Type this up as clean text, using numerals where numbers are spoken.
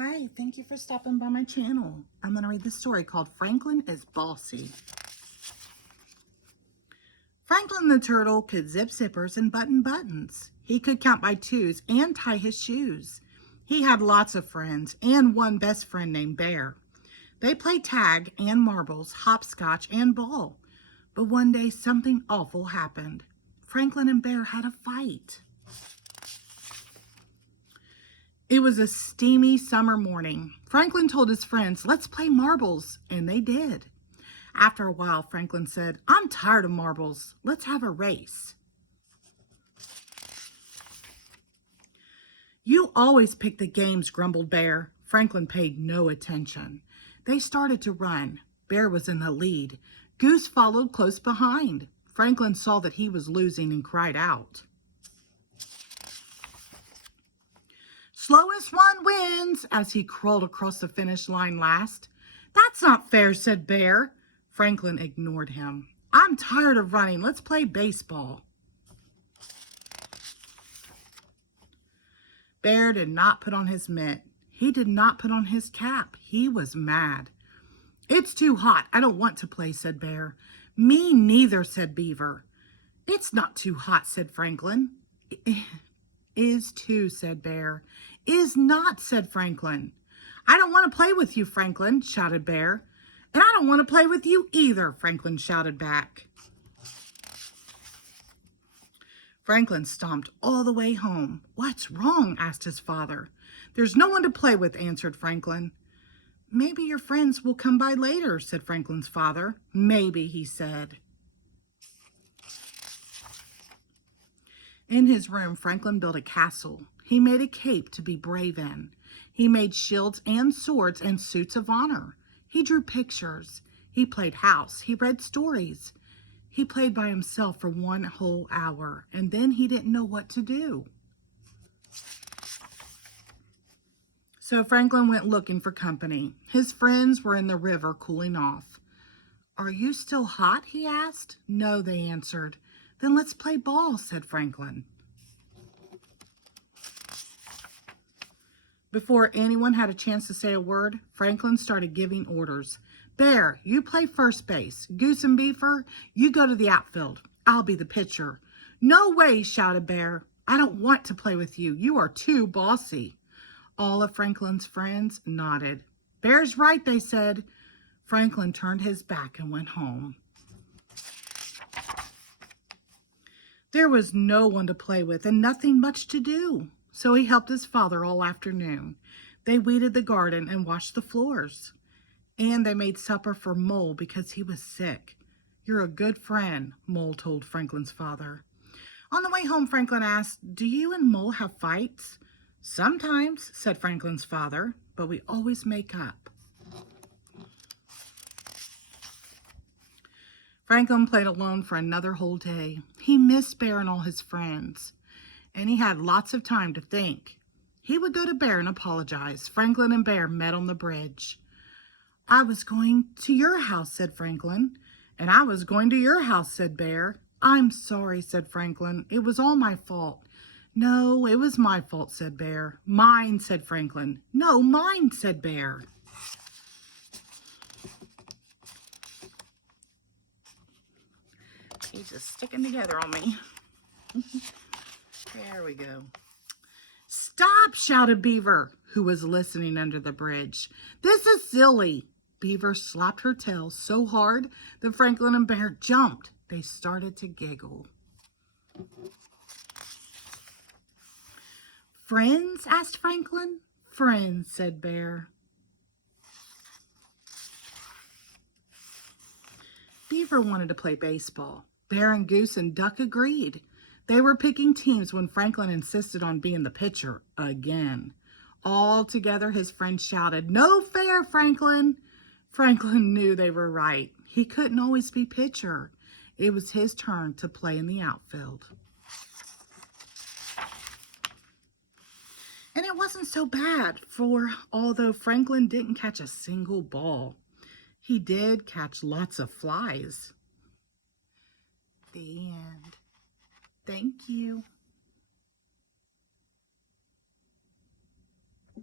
Hi, thank you for stopping by my channel. I'm going to read this story called Franklin is Bossy. Franklin the turtle could zip zippers and button buttons. He could count by twos and tie his shoes. He had lots of friends and one best friend named Bear. They played tag and marbles, hopscotch and ball. But one day something awful happened. Franklin and Bear had a fight. It was a steamy summer morning. Franklin told his friends, "Let's play marbles," and they did. After a while, Franklin said, "I'm tired of marbles. Let's have a race." "You always pick the games," grumbled Bear. Franklin paid no attention. They started to run. Bear was in the lead. Goose followed close behind. Franklin saw that he was losing and cried out. "Slowest one wins," as he crawled across the finish line last. "That's not fair," said Bear. Franklin ignored him. "I'm tired of running. Let's play baseball." Bear did not put on his mitt. He did not put on his cap. He was mad. "It's too hot. I don't want to play," said Bear. "Me neither," said Beaver. "It's not too hot," said Franklin. "Is too," said Bear. "Is not," said Franklin. "I don't want to play with you, Franklin," shouted Bear. "And I don't want to play with you either," Franklin shouted back. Franklin stomped all the way home. "What's wrong?" asked his father. "There's no one to play with," answered Franklin. "Maybe your friends will come by later," said Franklin's father. "Maybe," he said. In his room, Franklin built a castle. He made a cape to be brave in. He made shields and swords and suits of honor. He drew pictures. He played house. He read stories. He played by himself for 1 whole hour, and then he didn't know what to do. So Franklin went looking for company. His friends were in the river cooling off. "Are you still hot?" he asked. "No," they answered. "Then let's play ball," said Franklin. Before anyone had a chance to say a word, Franklin started giving orders. "Bear, you play first base. Goose and Beaver, you go to the outfield. I'll be the pitcher." "No way," shouted Bear. "I don't want to play with you. You are too bossy." All of Franklin's friends nodded. "Bear's right," they said. Franklin turned his back and went home. There was no one to play with and nothing much to do, so he helped his father all afternoon. They weeded the garden and washed the floors. And they made supper for Mole because he was sick. "You're a good friend," Mole told Franklin's father. On the way home, Franklin asked, "Do you and Mole have fights?" "Sometimes," said Franklin's father, "but we always make up." Franklin played alone for another whole day. He missed Bear and all his friends, and he had lots of time to think. He would go to Bear and apologize. Franklin and Bear met on the bridge. "I was going to your house," said Franklin. "And I was going to your house," said Bear. "I'm sorry," said Franklin. "It was all my fault." "No, it was my fault," said Bear. "Mine," said Franklin. "No, mine," said Bear. He's just sticking together on me. There we go. "Stop!" shouted Beaver, who was listening under the bridge. "This is silly." Beaver slapped her tail so hard that Franklin and Bear jumped. They started to giggle. "Friends?" asked Franklin. "Friends," said Bear. Beaver wanted to play baseball. Bear and Goose and Duck agreed. They were picking teams when Franklin insisted on being the pitcher again. All together, his friends shouted, "No fair, Franklin!" Franklin knew they were right. He couldn't always be pitcher. It was his turn to play in the outfield. And it wasn't so bad, for although Franklin didn't catch a single ball, he did catch lots of flies. The end. Thank you.